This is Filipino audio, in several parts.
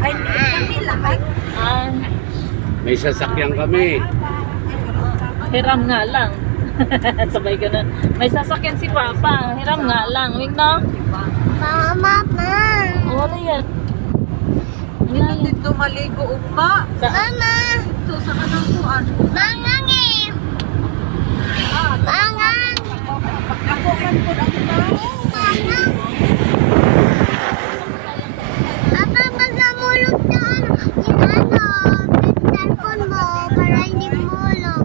Ay, hindi lahat. May sasakyan kami. Hiram nga lang. Sabay ganun. May sasakyan si Papa. Hiram nga lang. Wig no? Mama. Wala yan. Dito dito maligo ugma. Mama. Dito sa kanang kuan. Mangang eh. Mangang. Ako man po ang mangang. Papa, maglamulog na ano. Cellphone mo para hindi mulog.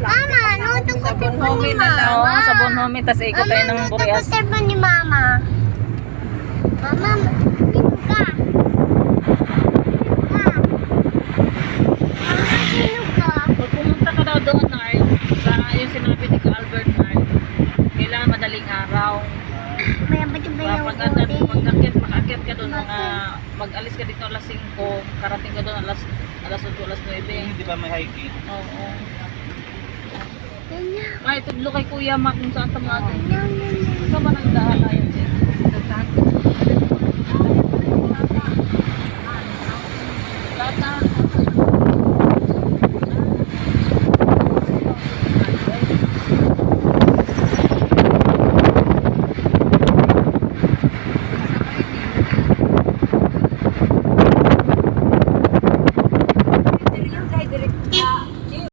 Mama, nutong ko telepon ni Mama. Oo, sabon homie. Tas ikot tayo ng Nutong ko Boreas. telepon ni Mama. Mama, sino ka? Mama, sino ka? Pag pumunta ka daw doon, Nard, sa yung sinabi ni ka Albert, Nard, kailangan madaling araw. May ba't ba yung Pagkakit, makakit ka doon, mag-alis ka dito alas 5, karating ka doon alas 8, alas 9. Hindi ba may hiking? Oo. May tudlo kay Kuya Mac kung saan tamatin. Saan ba nang daan na yun, Jen?